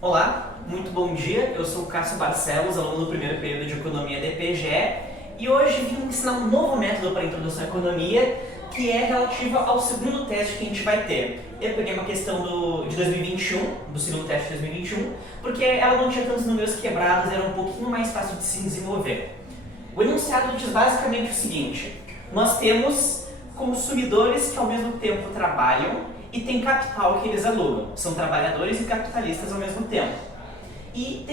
Olá, muito bom dia. Eu sou o Cássio Barcelos, aluno do primeiro período de Economia da EPGE, e hoje vim ensinar um novo método para a introdução à economia, que é relativa ao segundo teste que a gente vai ter. Eu peguei uma questão de 2021, do segundo teste de 2021, porque ela não tinha tantos números quebrados, era um pouquinho mais fácil de se desenvolver. O enunciado diz basicamente o seguinte: nós temos consumidores que ao mesmo tempo trabalham e tem capital que eles alugam. São trabalhadores e capitalistas ao mesmo tempo. E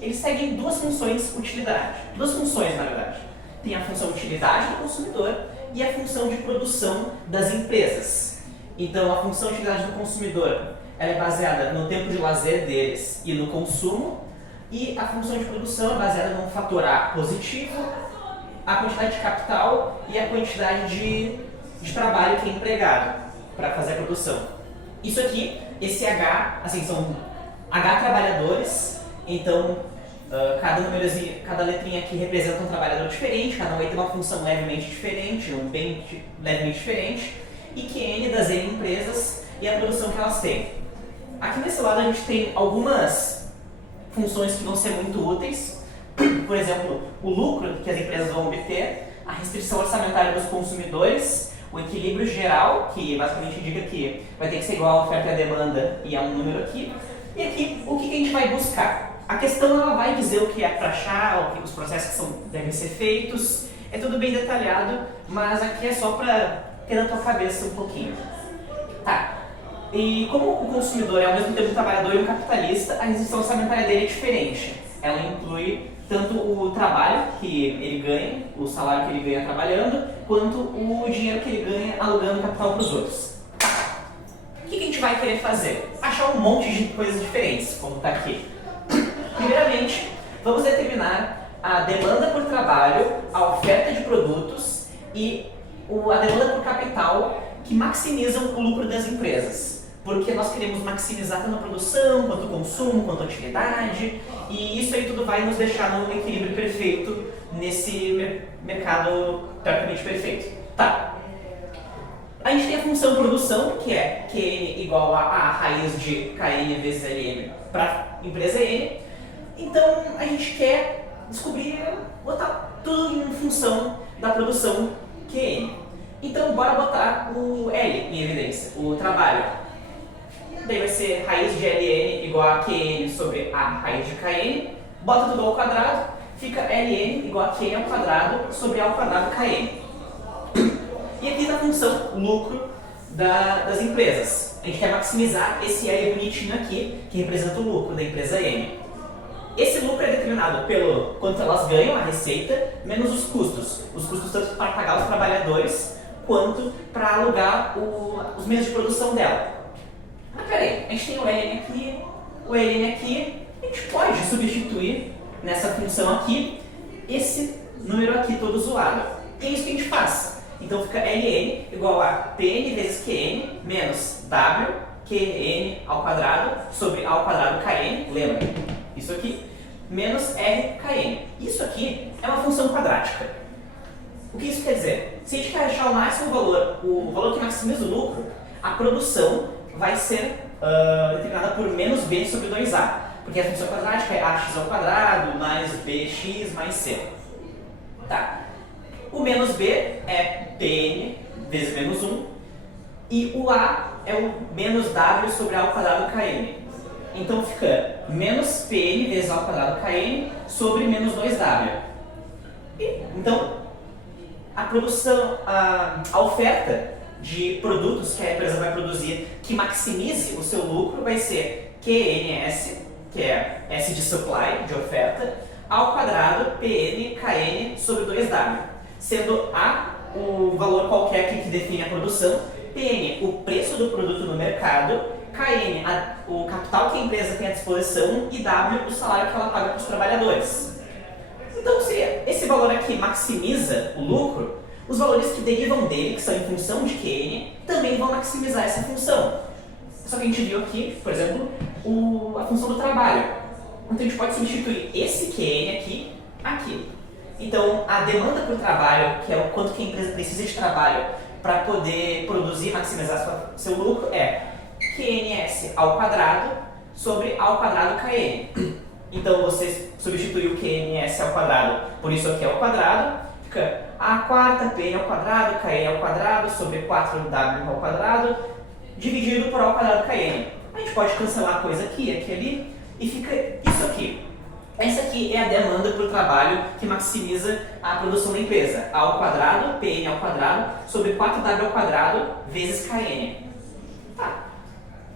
eles seguem duas funções utilidade. Duas funções, na verdade. Tem a função utilidade do consumidor e a função de produção das empresas. Então, a função utilidade do consumidor ela é baseada no tempo de lazer deles e no consumo. E a função de produção é baseada no fator A positivo, a quantidade de capital e a quantidade de trabalho que é empregado para fazer a produção. Isso aqui, esse H, assim, são H trabalhadores, então cada letrinha aqui representa um trabalhador diferente, cada um aí tem uma função levemente diferente, um bem levemente diferente, e QN das N empresas e a produção que elas têm. Aqui nesse lado a gente tem algumas funções que vão ser muito úteis, por exemplo, o lucro que as empresas vão obter, a restrição orçamentária dos consumidores, o equilíbrio geral, que basicamente indica que vai ter que ser igual a oferta e a demanda, e é um número aqui. E aqui, o que a gente vai buscar? A questão ela vai dizer o que é para achar, os processos que devem ser feitos, é tudo bem detalhado, mas aqui é só para ter na tua cabeça um pouquinho. Tá, e como o consumidor é ao mesmo tempo um trabalhador e um capitalista, a restrição orçamentária dele é diferente. Ela inclui tanto o trabalho que ele ganha, o salário que ele ganha trabalhando, quanto o dinheiro que ele ganha alugando capital para os outros. O que a gente vai querer fazer? Achar um monte de coisas diferentes, como está aqui. Primeiramente, vamos determinar a demanda por trabalho, a oferta de produtos e a demanda por capital que maximizam o lucro das empresas. Porque nós queremos maximizar tanto a produção, quanto o consumo, quanto a utilidade, e isso aí tudo vai nos deixar num equilíbrio perfeito nesse mercado teoricamente perfeito. Tá. A gente tem a função produção, que é Qn igual a raiz de Kn vezes Ln para empresa N. Então a gente quer botar tudo em função da produção Qn. Então bora botar o L em evidência, o trabalho. Daí vai ser raiz de Ln igual a Qn sobre a raiz de Kn. Bota tudo ao quadrado, fica Ln igual a Qn ao quadrado sobre a ao quadrado Kn. E aqui está a função lucro das empresas. A gente quer maximizar esse L bonitinho aqui, que representa o lucro da empresa N. Esse lucro é determinado pelo quanto elas ganham, a receita, menos os custos. Os custos tanto para pagar os trabalhadores, quanto para alugar os meios de produção dela. Mas peraí, a gente tem o Ln aqui, o Ln aqui, a gente pode substituir nessa função aqui esse número aqui todo zoado. E é isso que a gente faz. Então fica Ln igual a Pn vezes Qn menos W Qn ao quadrado sobre A ao quadrado Kn, lembra? Isso aqui, menos RKn. Isso aqui é uma função quadrática. O que isso quer dizer? Se a gente quer achar o máximo valor, o valor que maximiza o lucro, a produção vai ser determinada por menos b sobre 2a, porque a função quadrática é ax ao quadrado mais bx mais c. Tá. O menos b é Pn vezes menos 1 e o a é o menos w sobre a ao quadrado kn. Então fica menos Pn vezes a ao quadrado kn sobre menos 2w. Então, a produção, a oferta de produtos que a empresa vai produzir que maximize o seu lucro vai ser QNS, que é S de supply, de oferta, ao quadrado PN KN sobre 2W, sendo A o valor qualquer que define a produção, PN o preço do produto no mercado, KN o capital que a empresa tem à disposição e W o salário que ela paga para os trabalhadores. Então, se esse valor aqui maximiza o lucro, os valores que derivam dele, que são em função de Qn, também vão maximizar essa função. Só que a gente viu aqui, por exemplo, a função do trabalho. Então a gente pode substituir esse Qn aqui. Então a demanda por trabalho, que é o quanto que a empresa precisa de trabalho para poder produzir e maximizar seu lucro, é QNS ao quadrado sobre A ao quadrado KN. Então você substitui o QNS ao quadrado por isso aqui ao quadrado, fica A quarta PN ao quadrado, KN ao quadrado, sobre 4W ao quadrado, dividido por A ao quadrado KN. A gente pode cancelar a coisa aqui, aqui ali, e fica isso aqui. Essa aqui é a demanda por trabalho que maximiza a produção da empresa. A ao quadrado, PN ao quadrado, sobre 4W ao quadrado, vezes KN. Tá.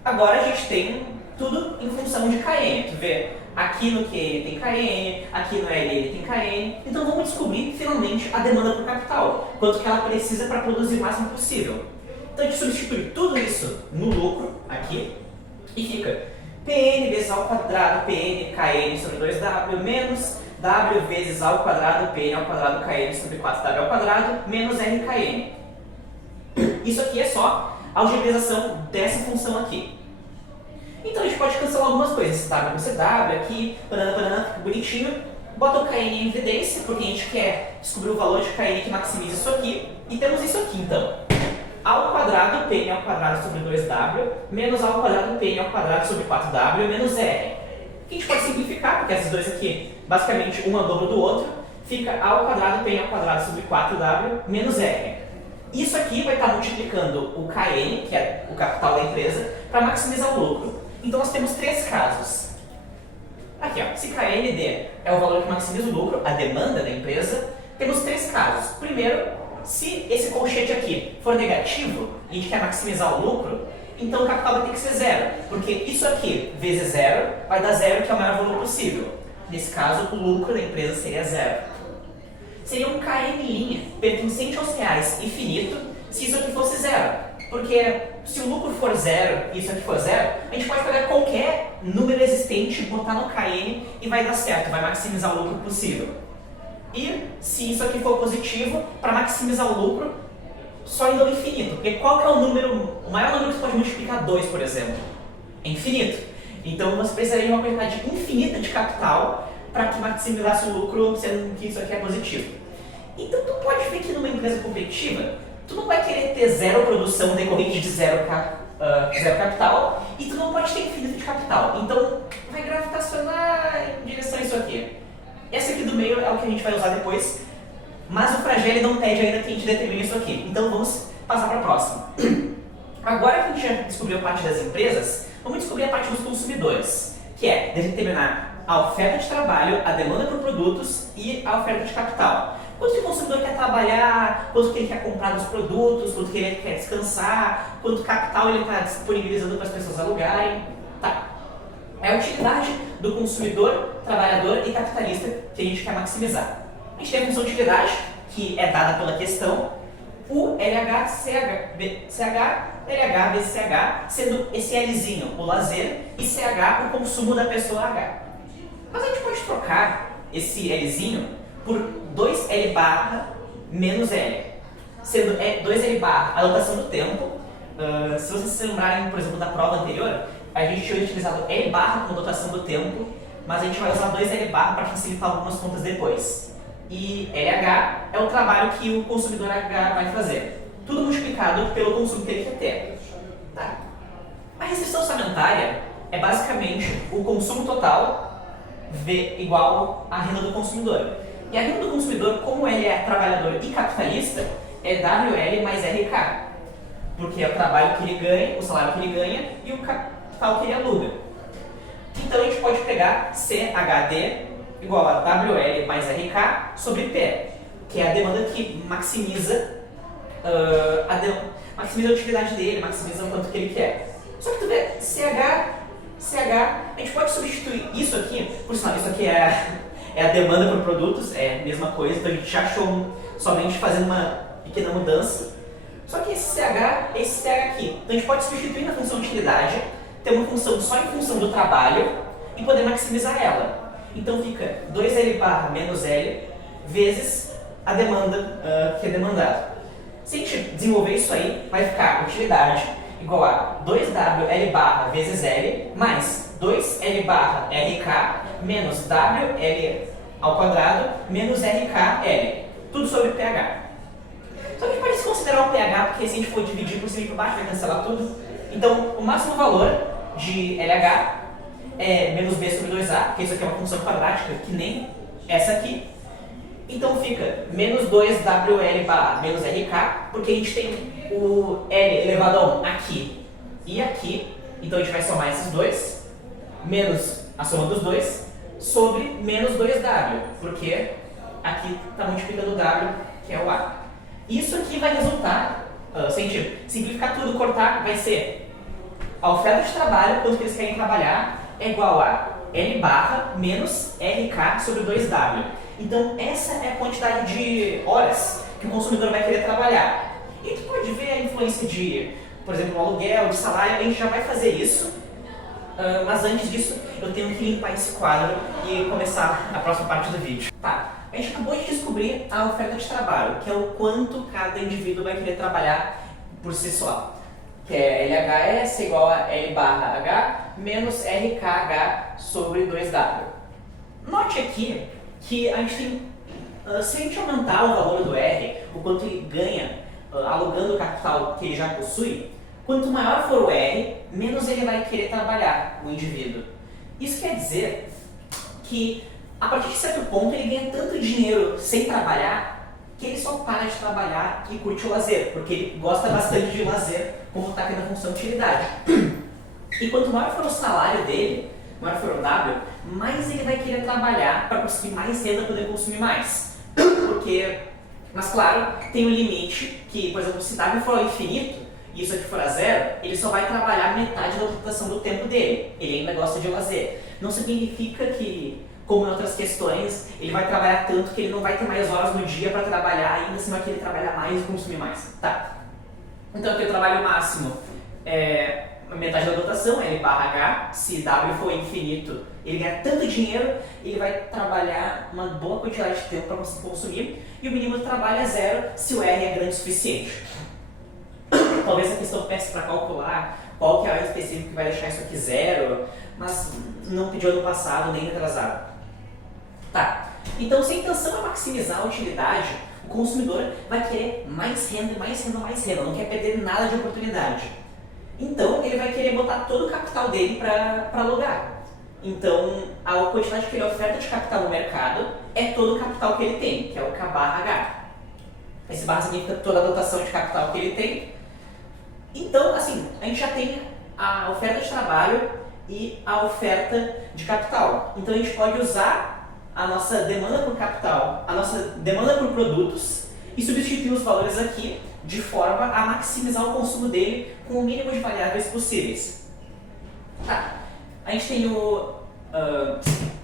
Agora a gente tem tudo em função de KN. Tu vê, aqui no QN tem KN, aqui no LN tem KN. Então vamos descobrir finalmente a demanda por capital. Quanto que ela precisa para produzir o máximo possível. Então a gente substitui tudo isso no lucro, aqui, e fica PN vezes A ao quadrado, PN, KN sobre 2W, menos W vezes A ao quadrado, PN ao quadrado, KN sobre 4W ao quadrado, menos RKN. Isso aqui é só a algebraização dessa função aqui. Então a gente pode cancelar algumas coisas, W com CW aqui, banana, fica bonitinho. Bota o KN em evidência, porque a gente quer descobrir o valor de KN que maximiza isso aqui. E temos isso aqui então. A ao quadrado, PN ao quadrado sobre 2W, menos A ao quadrado, PN ao quadrado sobre 4W, menos R. Que a gente pode simplificar, porque esses dois aqui, basicamente, um é o dobro do outro. Fica A ao quadrado, PN ao quadrado sobre 4W, menos R. Isso aqui vai estar multiplicando o KN, que é o capital da empresa, para maximizar o lucro. Então nós temos três casos. Aqui, ó, se KND é o valor que maximiza o lucro, a demanda da empresa, temos três casos. Primeiro, se esse colchete aqui for negativo e a gente quer maximizar o lucro, então o capital vai ter que ser zero, porque isso aqui vezes zero vai dar zero, que é o maior valor possível. Nesse caso, o lucro da empresa seria zero. Seria um KN' pertencente aos reais infinito se isso aqui fosse zero. Porque se o lucro for zero e isso aqui for zero, a gente pode pegar qualquer número existente, botar no KN e vai dar certo, vai maximizar o lucro possível. E se isso aqui for positivo, para maximizar o lucro, só indo ao infinito. Porque qual que é o maior número que você pode multiplicar 2, por exemplo? É infinito. Então você precisaria de uma quantidade infinita de capital para que maximizasse o lucro, sendo que isso aqui é positivo. Então tu pode ver que numa empresa competitiva, tu não vai querer ter zero produção decorrente de zero capital e tu não pode ter infinito de capital. Então vai gravitacionar em direção a isso aqui. Esse aqui do meio é o que a gente vai usar depois, mas o Fragile não pede ainda que a gente determine isso aqui. Então vamos passar para a próxima. Agora que a gente já descobriu a parte das empresas, vamos descobrir a parte dos consumidores, que é determinar a oferta de trabalho, a demanda por produtos e a oferta de capital. Quanto que o consumidor quer trabalhar, quanto que ele quer comprar dos produtos, quanto que ele quer descansar, quanto capital ele está disponibilizando para as pessoas alugarem. Tá. É a utilidade do consumidor, trabalhador e capitalista que a gente quer maximizar. A gente tem a função de utilidade, que é dada pela questão, o LH vezes CH, sendo esse Lzinho o lazer e CH o consumo da pessoa H. Mas a gente pode trocar esse Lzinho por 2L barra menos L, sendo 2L barra a lotação do tempo. Se vocês se lembrarem, por exemplo, da prova anterior, a gente tinha utilizado L barra como lotação do tempo, mas a gente vai usar 2L barra para facilitar algumas contas depois. E LH é o trabalho que o consumidor H vai fazer. Tudo multiplicado pelo consumo que ele quer ter. Tá. A restrição orçamentária é basicamente o consumo total V igual à renda do consumidor. E a renda do consumidor, como ele é trabalhador e capitalista, é WL mais RK. Porque é o trabalho que ele ganha, o salário que ele ganha e o capital que ele aluga. Então a gente pode pegar CHD igual a WL mais RK sobre P, que é a demanda que maximiza maximiza a utilidade dele, maximiza o quanto que ele quer. Só que tu vê, CH, a gente pode substituir isso aqui, por sinal, isso aqui é a demanda por produtos, é a mesma coisa, então a gente já achou somente fazendo uma pequena mudança. Só que esse CH é esse CH aqui. Então a gente pode substituir na função de utilidade, ter uma função só em função do trabalho e poder maximizar ela. Então fica 2L barra menos L vezes a demanda que é demandada. Se a gente desenvolver isso aí, vai ficar utilidade igual a 2WL barra vezes L mais 2L barra RK menos WL ao quadrado menos RKL. Tudo sobre pH. Só que a gente pode desconsiderar o pH, porque se a gente for dividir por cima e por baixo, vai cancelar tudo. Então, o máximo valor de LH é menos b sobre 2a, porque isso aqui é uma função quadrática, que nem essa aqui. Então fica menos 2wl barra menos rk, porque a gente tem o L elevado a 1 aqui e aqui, então a gente vai somar esses dois, menos a soma dos dois, sobre menos 2w, porque aqui está multiplicando o w, que é o a. Isso aqui vai resultar, se a gente simplificar tudo, cortar, vai ser a oferta de trabalho, quanto que eles querem trabalhar, é igual a L barra menos RK sobre 2W. Então essa é a quantidade de horas que o consumidor vai querer trabalhar. E tu pode ver a influência de, por exemplo, o aluguel, de salário, a gente já vai fazer isso. Mas antes disso, eu tenho que limpar esse quadro e começar a próxima parte do vídeo. Tá, a gente acabou de descobrir a oferta de trabalho, que é o quanto cada indivíduo vai querer trabalhar por si só. Que é LHS igual a L barra H menos RKH sobre 2W. Note aqui que a gente tem, se a gente aumentar o valor do R, o quanto ele ganha alugando o capital que ele já possui, quanto maior for o R, menos ele vai querer trabalhar, o indivíduo. Isso quer dizer que, a partir de certo ponto, ele ganha tanto dinheiro sem trabalhar que ele só para de trabalhar e curte o lazer, porque ele gosta bastante de lazer, como está aqui na função de utilidade. E quanto maior for o salário dele, maior for o W, mais ele vai querer trabalhar para conseguir mais renda, poder consumir mais. Porque, mas claro, tem um limite que, por exemplo, se W for ao infinito, e isso aqui for a zero, ele só vai trabalhar metade da ocupação do tempo dele. Ele ainda gosta de lazer. Não significa que, como em outras questões, ele vai trabalhar tanto que ele não vai ter mais horas no dia para trabalhar, ainda assim vai querer trabalhar mais e consumir mais. Tá. Então aqui o trabalho máximo é metade da dotação, L barra H. Se W for infinito, ele ganha tanto dinheiro, ele vai trabalhar uma boa quantidade de tempo para conseguir consumir. E o mínimo de trabalho é zero se o R é grande o suficiente. Talvez a questão peça para calcular qual que é a hora específica que vai deixar isso aqui zero, mas não pediu ano passado nem atrasado. Tá, então se a intenção é maximizar a utilidade, o consumidor vai querer mais renda, mais renda, mais renda, não quer perder nada de oportunidade. Então ele vai querer botar todo o capital dele para alugar. Então a quantidade que ele oferta de capital no mercado é todo o capital que ele tem, que é o K barra H. Esse barra significa toda a dotação de capital que ele tem. Então, assim, a gente já tem a oferta de trabalho e a oferta de capital. Então a gente pode usar a nossa demanda por capital, a nossa demanda por produtos e substituir os valores aqui de forma a maximizar o consumo dele com o mínimo de variáveis possíveis. Tá. A gente tem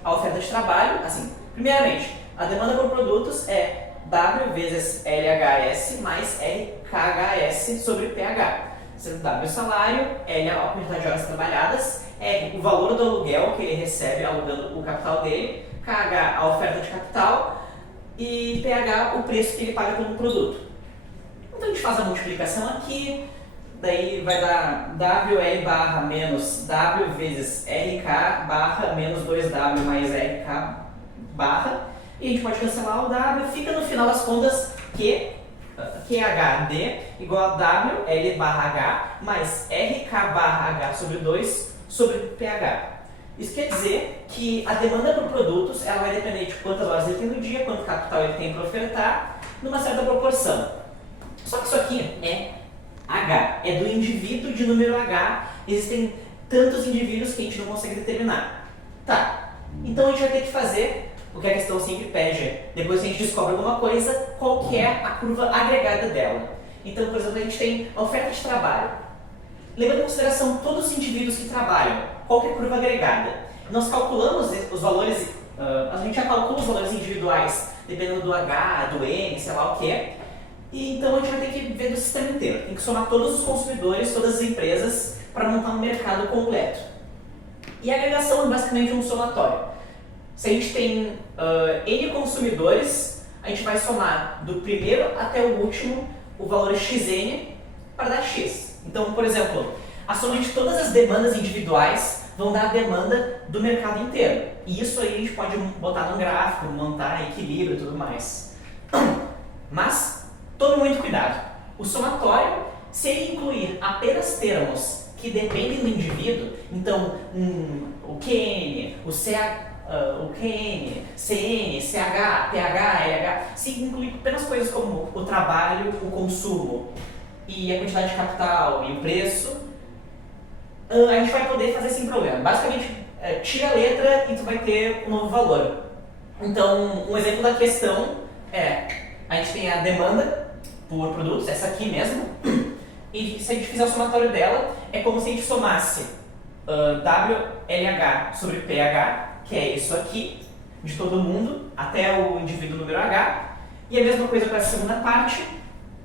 a oferta de trabalho, assim, primeiramente, a demanda por produtos é W vezes LHS mais RKHS sobre PH. Sendo W o salário, L a quantidade de horas trabalhadas, R o valor do aluguel que ele recebe alugando o capital dele, KH a oferta de capital e PH o preço que ele paga pelo produto. Então a gente faz a multiplicação aqui, daí vai dar WL barra menos W vezes RK barra menos 2W mais RK barra, e a gente pode cancelar o W, fica no final das contas que QHD igual a W, L barra H, mais RK barra H sobre 2 sobre PH. Isso quer dizer que a demanda por produtos ela vai depender de quantas horas ele tem no dia, quanto capital ele tem para ofertar, numa certa proporção. Só que isso aqui é H, é do indivíduo de número H, existem tantos indivíduos que a gente não consegue determinar. Tá, então a gente vai ter que fazer o que a questão sempre pede, depois que a gente descobre alguma coisa, qual que é a curva agregada dela. Então, por exemplo, a gente tem a oferta de trabalho. Levando em consideração todos os indivíduos que trabalham, qual que é a curva agregada? Nós calculamos os valores, a gente já calcula os valores individuais, dependendo do H, do N, sei lá o que é. E então a gente vai ter que ver do sistema inteiro. Tem que somar todos os consumidores, todas as empresas, para montar um mercado completo. E a agregação é basicamente um somatório. Se a gente tem N consumidores, a gente vai somar do primeiro até o último o valor xn para dar x. Então, por exemplo, a soma de todas as demandas individuais vão dar a demanda do mercado inteiro. E isso aí a gente pode botar num gráfico, montar equilíbrio e tudo mais. Mas, tome muito cuidado. O somatório, se ele incluir apenas termos que dependem do indivíduo, então o QN, o QN, CN, CH, TH, LH, se inclui apenas coisas como o trabalho, o consumo e a quantidade de capital e o preço, a gente vai poder fazer sem problema. Basicamente, tira a letra e tu vai ter um novo valor. Então, um exemplo da questão é, a gente tem a demanda por produtos, essa aqui mesmo, e se a gente fizer o somatório dela, é como se a gente somasse WLH sobre PH, que é isso aqui, de todo mundo, até o indivíduo número H, e a mesma coisa para a segunda parte,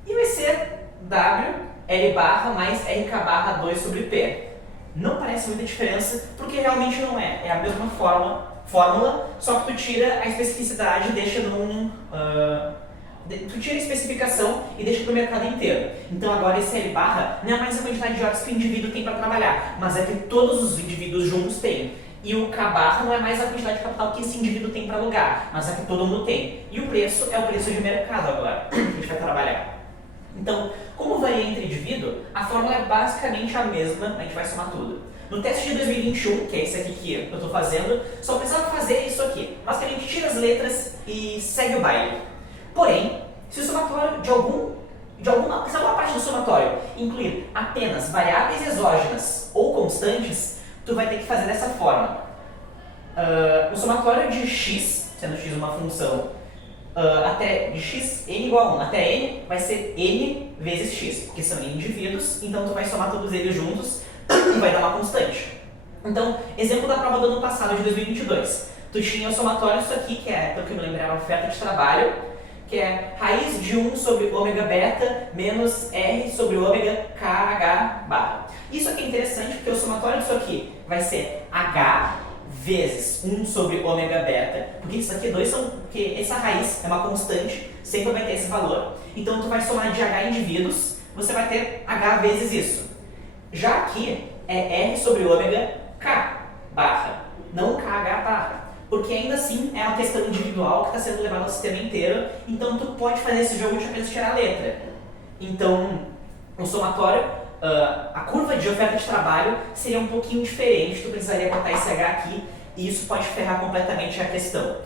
e vai ser WL barra mais RK barra 2 sobre P. Não parece muita diferença, porque realmente não é. É a mesma fórmula, só que tu tira a especificidade e deixa tu tira a especificação e deixa para o mercado inteiro. Então agora esse L barra não é mais a quantidade de horas que o indivíduo tem para trabalhar, mas é que todos os indivíduos juntos têm. E o K barra não é mais a quantidade de capital que esse indivíduo tem para alugar, mas é que todo mundo tem. E o preço é o preço de mercado agora, que a gente vai trabalhar. Então, como varia entre indivíduo, a fórmula é basicamente a mesma, a gente vai somar tudo. No teste de 2021, que é esse aqui que eu estou fazendo, só precisava fazer isso aqui. Basicamente, tira as letras e segue o baile. Porém, se o somatório se alguma parte do somatório incluir apenas variáveis exógenas ou constantes, tu vai ter que fazer dessa forma. O somatório de x, sendo x uma função, até de x, n igual a 1 até n, vai ser n vezes x, porque são n indivíduos, então tu vai somar todos eles juntos e vai dar uma constante. Então, exemplo da prova do ano passado, de 2022. Tu tinha o somatório, isso aqui, que é, pelo que eu me lembro, era a oferta de trabalho, que é raiz de 1 sobre ômega beta menos r sobre ômega kh barra. Isso aqui é interessante porque o somatório disso aqui vai ser h vezes 1 sobre ômega beta, porque isso aqui porque essa raiz é uma constante, sempre vai ter esse valor. Então tu vai somar de h indivíduos, você vai ter h vezes isso. Já aqui é r sobre ômega k barra, não kh barra, porque ainda assim é uma questão individual que está sendo levada ao sistema inteiro, então tu pode fazer esse jogo de apenas tirar a letra. Então, o somatório, a curva de oferta de trabalho seria um pouquinho diferente, tu precisaria botar esse H aqui, e isso pode ferrar completamente a questão.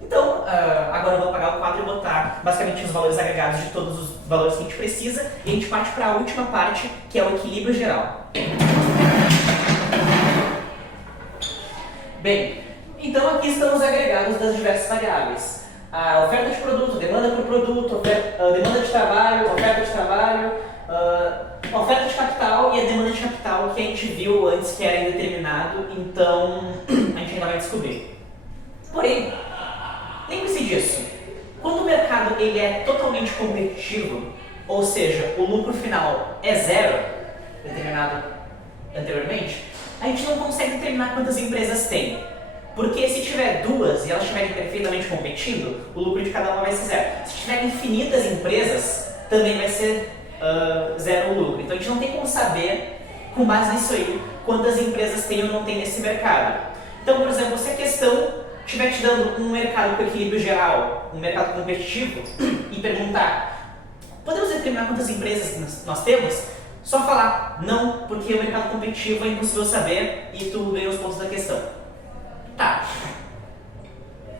Então, agora eu vou apagar o quadro e botar basicamente os valores agregados de todos os valores que a gente precisa, e a gente parte para a última parte, que é o equilíbrio geral. Bem, então aqui estão os agregados das diversas variáveis. A oferta de produto, demanda por produto, demanda de trabalho, oferta de trabalho, oferta de capital e a demanda de capital que a gente viu antes que era indeterminado, então a gente ainda vai descobrir. Porém, lembre-se disso, quando o mercado ele é totalmente competitivo, ou seja, o lucro final é zero, determinado anteriormente, a gente não consegue determinar quantas empresas tem. Porque se tiver duas e elas estiverem perfeitamente competindo, o lucro de cada uma vai ser zero. Se tiver infinitas empresas, também vai ser zero o lucro. Então a gente não tem como saber, com base nisso aí, quantas empresas tem ou não tem nesse mercado. Então, por exemplo, se a questão estiver te dando um mercado com equilíbrio geral, um mercado competitivo, e perguntar, podemos determinar quantas empresas nós temos? Só falar não, porque o mercado competitivo é impossível saber e tu ganha os pontos da questão. Tá.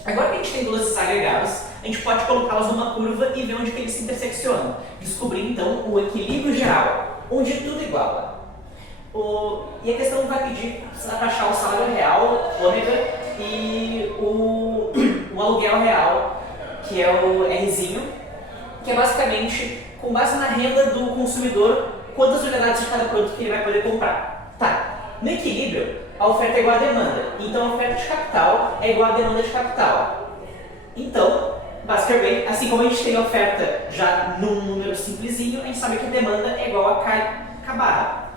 Agora que a gente tem todos esses agregados, a gente pode colocá-los numa curva e ver onde que eles se interseccionam. Descobrir então o equilíbrio geral, onde tudo iguala. E a questão vai pedir para achar o salário real, ômega, e o aluguel real, que é o Rzinho, que é basicamente, com base na renda do consumidor, quantas unidades de cada produto que ele vai poder comprar. Tá. No equilíbrio, a oferta é igual à demanda. Então a oferta de capital é igual à demanda de capital. Então, basicamente, assim como a gente tem a oferta já num número simplesinho, a gente sabe que a demanda é igual a K barra.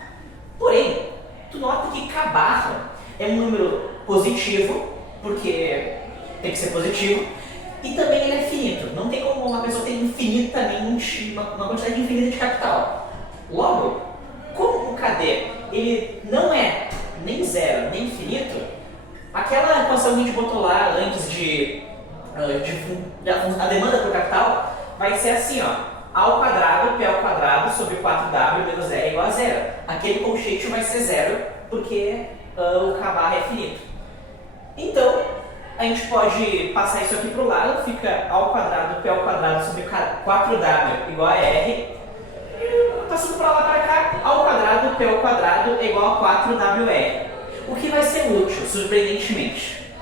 Porém, tu nota que K barra é um número positivo, porque tem que ser positivo, e também ele é finito. Não tem como uma pessoa ter infinitamente, uma quantidade infinita de capital. Logo, como o KD ele não é nem zero, nem infinito, aquela equação que a gente botou lá antes a demanda por capital vai ser assim, ó. A ao quadrado, P ao quadrado sobre 4W menos R igual a zero. Aquele colchete vai ser zero porque o K barra é finito. Então, a gente pode passar isso aqui para o lado, fica ao quadrado, P ao quadrado sobre 4W igual a R. E passando para lá para cá, ao quadrado, P ao quadrado é igual a 4WR. O que vai ser útil, surpreendentemente.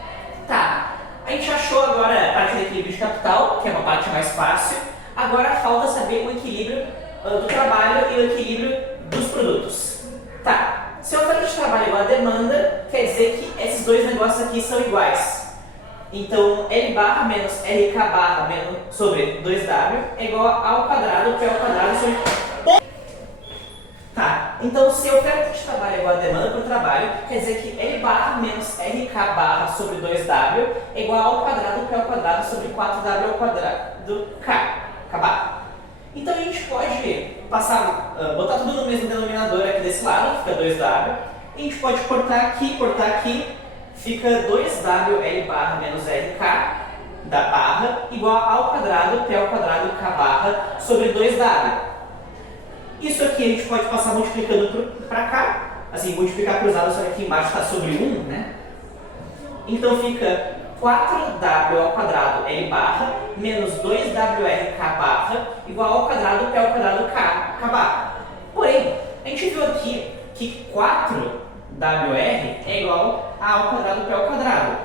Tá, a gente achou agora a parte do equilíbrio de capital, que é uma parte mais fácil. Agora falta saber o equilíbrio do trabalho e o equilíbrio dos produtos. Tá, se a oferta de trabalho é igual a demanda, quer dizer que esses dois negócios aqui são iguais. Então, L barra menos RK barra menos sobre 2W é igual a ao quadrado, P ao quadrado sobre... Tá, então se a oferta de trabalho é igual a demanda por trabalho, quer dizer que L barra menos RK barra sobre 2W é igual ao quadrado, P ao quadrado sobre 4W ao quadrado K barra. Então a gente pode botar tudo no mesmo denominador aqui desse lado, fica 2W. A gente pode cortar aqui, fica 2W L barra menos RK da barra igual ao quadrado, P ao quadrado K barra sobre 2W. Isso aqui a gente pode passar multiplicando para cá, assim, multiplicar cruzado, só que aqui embaixo está sobre 1, né? Então fica 4W ao quadrado L barra menos 2WRK barra igual ao quadrado P ao quadrado K barra. Porém, a gente viu aqui que 4WR é igual a ao quadrado P ao quadrado.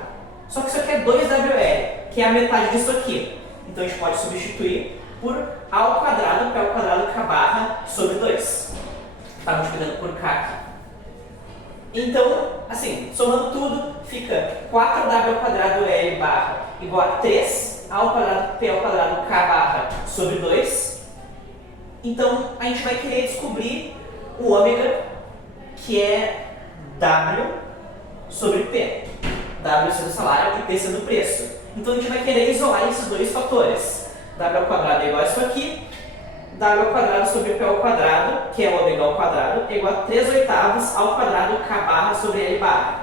Só que isso aqui é 2WR, que é a metade disso aqui. Então a gente pode substituir por A ao quadrado, P ao quadrado, K barra sobre 2. Está multiplicando por K aqui. Então, assim, somando tudo, fica 4W ao quadrado L barra igual a 3, A ao quadrado, P ao quadrado, K barra sobre 2. Então, a gente vai querer descobrir o ômega, que é W sobre P. W sendo salário e P sendo preço. Então, a gente vai querer isolar esses dois fatores. W ao quadrado é igual a isso aqui, W ao quadrado sobre P ao quadrado, que é o ômega ao quadrado, é igual a 3/8 ao quadrado K barra sobre L barra.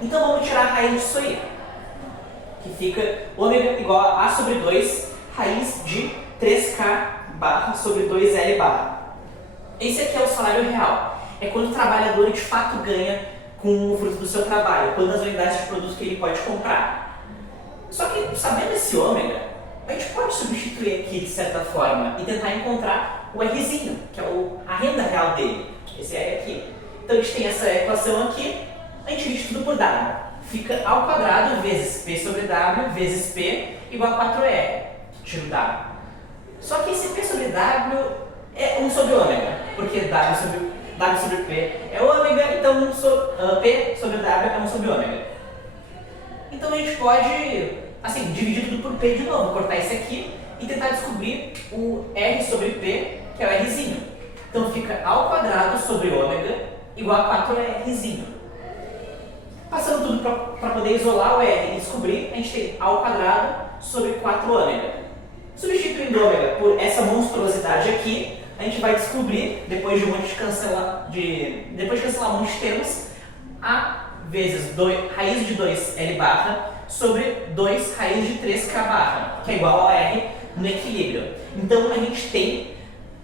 Então vamos tirar a raiz disso aí, que fica ômega igual a sobre 2, raiz de 3K barra sobre 2L barra. Esse aqui é o salário real, é quando o trabalhador de fato ganha com o fruto do seu trabalho, quantas unidades de produto que ele pode comprar. Só que, sabendo esse ômega, a gente pode substituir aqui de certa forma e tentar encontrar o Rzinho, que é a renda real dele, esse R aqui. Então a gente tem essa equação aqui, a gente divide tudo por W. Fica ao quadrado vezes P sobre W vezes P igual a 4R. Tiro W. Só que esse P sobre W é 1 sobre ômega, porque W sobre P é ômega, então P sobre W é 1 sobre ômega. Então a gente pode, assim, dividir tudo por P de novo, cortar esse aqui e tentar descobrir o R sobre P, que é o Rzinho. Então fica ao quadrado sobre ômega igual a 4Rzinho. Passando tudo para poder isolar o R e descobrir, a gente tem ao quadrado sobre 4 ômega. Substituindo ômega por essa monstruosidade aqui, a gente vai descobrir, depois de cancelar um monte de termos, A vezes raiz de 2L barra sobre 2 raiz de 3K barra, que é igual a R no equilíbrio. Então a gente tem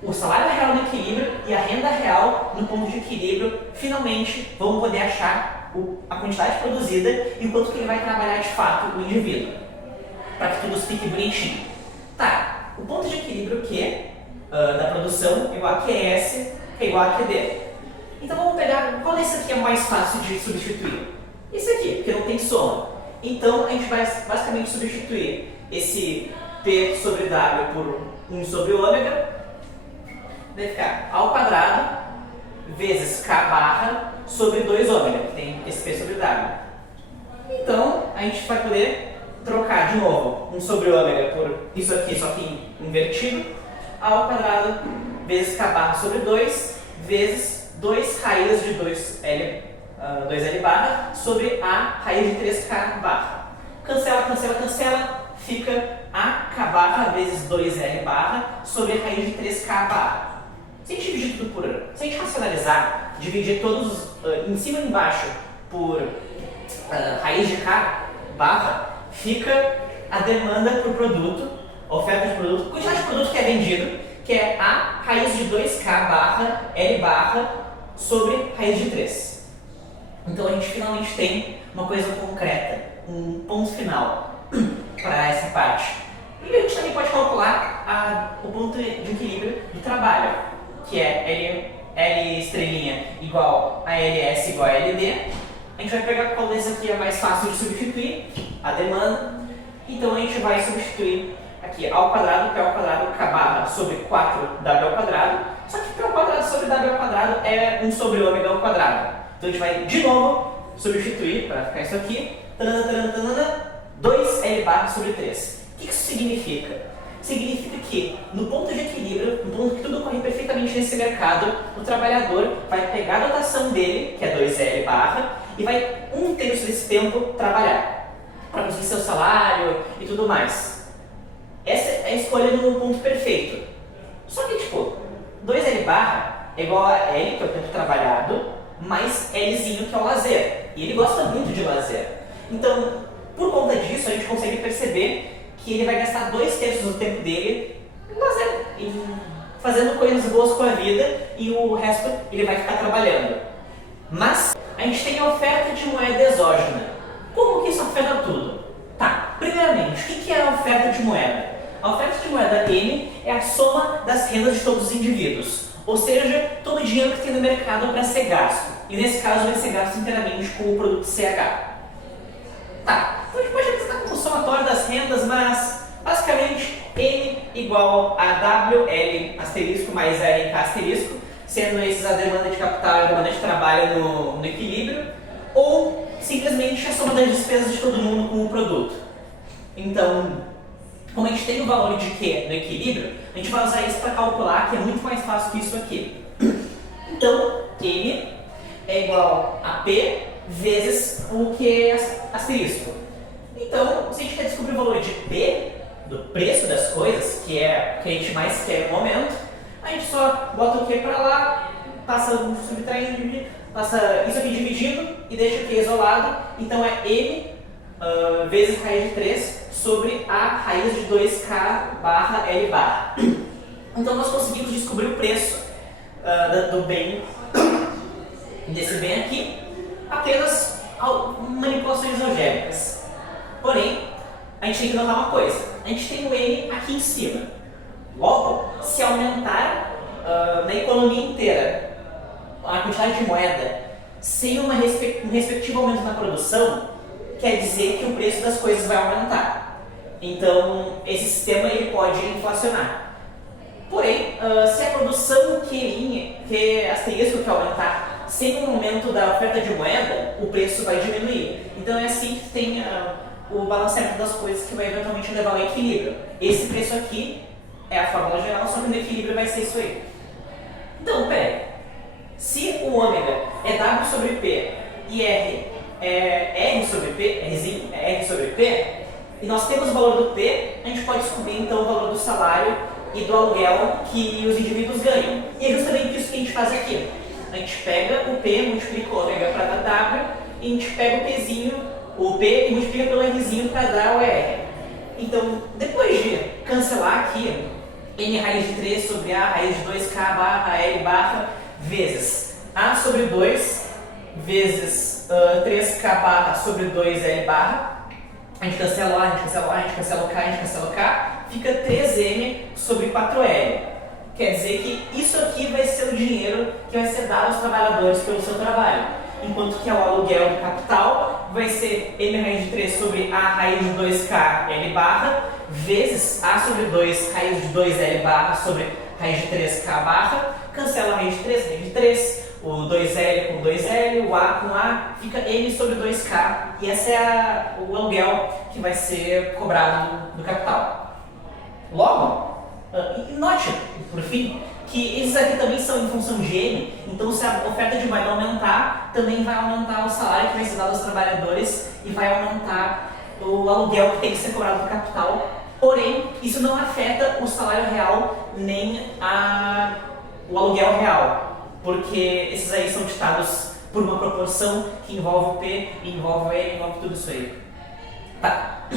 o salário real no equilíbrio e a renda real no ponto de equilíbrio. Finalmente vamos poder achar a quantidade produzida e o quanto que ele vai trabalhar de fato o indivíduo, para que tudo fique bonitinho. Tá, o ponto de equilíbrio Q da produção é igual a QS, que é igual a QD. Então vamos pegar, qual desse aqui é mais fácil de substituir? Esse aqui, porque não tem soma. Então a gente vai basicamente substituir esse P sobre W por 1 sobre ômega. Vai ficar ao quadrado vezes K barra sobre 2 ômega, que tem esse P sobre W. Então a gente vai poder trocar de novo 1 sobre ômega por isso aqui, só que invertido, ao quadrado vezes K barra sobre 2 vezes 2 raiz de 2L barra sobre A raiz de 3K barra. Cancela, cancela, cancela, fica A K barra vezes 2L barra sobre a raiz de 3K barra. Se a gente dividir tudo se a gente racionalizar, dividir todos em cima e embaixo por raiz de K barra, fica a demanda por produto, a oferta de produto, a quantidade de produto que é vendido, que é A raiz de 2K barra L barra sobre raiz de 3. Então a gente finalmente tem uma coisa concreta, um ponto final para essa parte. E a gente também pode calcular o ponto de equilíbrio do trabalho, que é L estrelinha igual a LS igual a LD. A gente vai pegar qual desse aqui é mais fácil de substituir, a demanda. Então a gente vai substituir aqui A ao quadrado, P ao quadrado, K barra sobre 4W ao quadrado. Só que P ao quadrado sobre W ao quadrado é 1 sobre ômega ao quadrado. Então a gente vai de novo substituir para ficar isso aqui. 2L barra sobre 3. O que isso significa? Significa que no ponto de equilíbrio, no ponto que tudo corre perfeitamente nesse mercado, o trabalhador vai pegar a dotação dele, que é 2L barra, e vai 1/3 desse tempo trabalhar para conseguir seu salário e tudo mais. Essa é a escolha do ponto perfeito. Só que, tipo, 2L barra é igual a L, que é o tempo trabalhado, mais Lzinho, que é o lazer. E ele gosta muito de lazer. Então, por conta disso, a gente consegue perceber que ele vai gastar 2/3 do tempo dele em lazer, fazendo coisas boas com a vida, e o resto ele vai ficar trabalhando. Mas a gente tem a oferta de moeda exógena. Como que isso afeta tudo? Tá, primeiramente, o que é a oferta de moeda? A oferta de moeda M é a soma das rendas de todos os indivíduos, ou seja, todo o dinheiro que tem no mercado para ser gasto. E nesse caso vai ser gasto inteiramente com o produto CH. Tá, então a gente pode representar como somatório das rendas, mas basicamente M igual a WL asterisco mais LK asterisco, sendo esses a demanda de capital e a demanda de trabalho no equilíbrio, ou simplesmente a soma das despesas de todo mundo com o produto. Então, como a gente tem o valor de Q no equilíbrio, a gente vai usar isso para calcular, que é muito mais fácil que isso aqui. Então, M é igual a P vezes o Q asterisco. Então, se a gente quer descobrir o valor de P, do preço das coisas, que é o que a gente mais quer no momento, a gente só bota o Q para lá, passa subtraindo, passa isso aqui dividindo e deixa o Q isolado. Então é M vezes raiz de 3 sobre a raiz de 2K barra L barra. Então nós conseguimos descobrir o preço do bem, desse bem aqui, apenas manipulações algébricas. Porém, a gente tem que notar uma coisa: a gente tem o M aqui em cima. Logo, se aumentar na economia inteira a quantidade de moeda sem um respectivo aumento na produção, quer dizer que o preço das coisas vai aumentar. Então, esse sistema ele pode inflacionar. Porém, se a produção que asterisco que aumentar sem um aumento da oferta de moeda, o preço vai diminuir. Então é assim que tem o balanceamento das coisas que vai eventualmente levar ao equilíbrio. Esse preço aqui é a fórmula geral, só que no equilíbrio vai ser isso aí. Então, peraí. Se o ômega é W sobre P e R é R sobre P, Rzinho é R sobre P, e nós temos o valor do P, a gente pode descobrir então o valor do salário e do aluguel que os indivíduos ganham. E é justamente isso que a gente faz aqui. A gente pega o P, multiplica o ômega para dar W, e a gente pega o P e multiplica pelo Rzinho para dar o R. Então, depois de cancelar aqui, N raiz de 3 sobre A raiz de 2K barra L barra vezes A sobre 2 vezes 3K barra sobre 2L barra. A gente cancela o A, a gente cancela o A, a gente cancela o K, a gente cancela o K. Fica 3M sobre 4L. Quer dizer que isso aqui vai ser o dinheiro que vai ser dado aos trabalhadores pelo seu trabalho. Enquanto que o aluguel do capital vai ser M raiz de 3 sobre A raiz de 2K L barra vezes A sobre 2 raiz de 2L barra sobre raiz de 3K barra. Cancela a raiz de 3, o 2L com 2L, o A com A, fica M sobre 2K. E esse é o aluguel que vai ser cobrado do capital. Logo, note, por fim, que esses aqui também são em função de M, então se a oferta de moeda aumentar, também vai aumentar o salário que vai ser dado aos trabalhadores e vai aumentar o aluguel que tem que ser cobrado do capital. Porém, isso não afeta o salário real nem o aluguel real, porque esses aí são ditados por uma proporção que envolve o P, envolve o L, envolve tudo isso aí. Tá.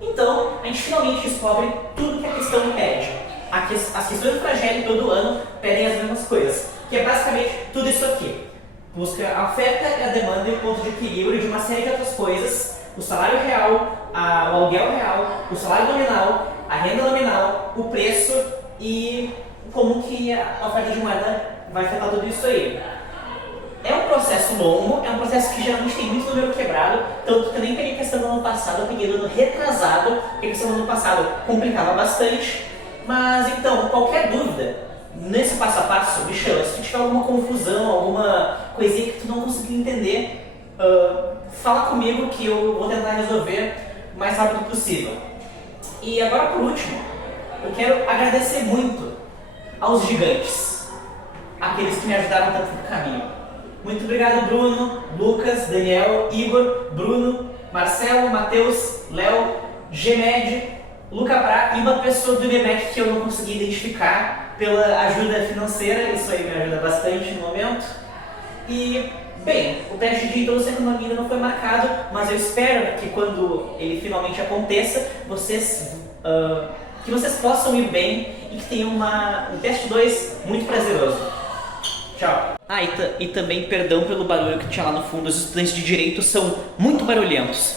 Então, a gente finalmente descobre tudo que a questão pede. as questões do Fragile todo ano pedem as mesmas coisas, que é basicamente tudo isso aqui. Busca a oferta e a demanda e o ponto de equilíbrio de uma série de outras coisas, o salário real, o aluguel real, o salário nominal, a renda nominal, o preço e como que a oferta de moeda vai afetar tudo isso aí. É um processo longo, é um processo que geralmente tem muito número quebrado, tanto que eu nem peguei questão do ano passado, eu peguei do ano retrasado, porque a questão do ano passado complicava bastante. Mas então, qualquer dúvida, nesse passo a passo, me chama. Se tu tiver alguma confusão, alguma coisinha que tu não conseguir entender, fala comigo que eu vou tentar resolver o mais rápido possível. E agora por último, eu quero agradecer muito aos gigantes, aqueles que me ajudaram tanto no caminho. Muito obrigado, Bruno, Lucas, Daniel, Igor, Bruno, Marcelo, Matheus, Léo, Gmed, Luca Bra e uma pessoa do IBMEC que eu não consegui identificar pela ajuda financeira, isso aí me ajuda bastante no momento. E, bem, o teste de introdução à economia ainda não foi marcado, mas eu espero que quando ele finalmente aconteça, que vocês possam ir bem e que tenham um teste 2 muito prazeroso. Tchau. E também perdão pelo barulho que tinha lá no fundo, os estudantes de direito são muito barulhentos.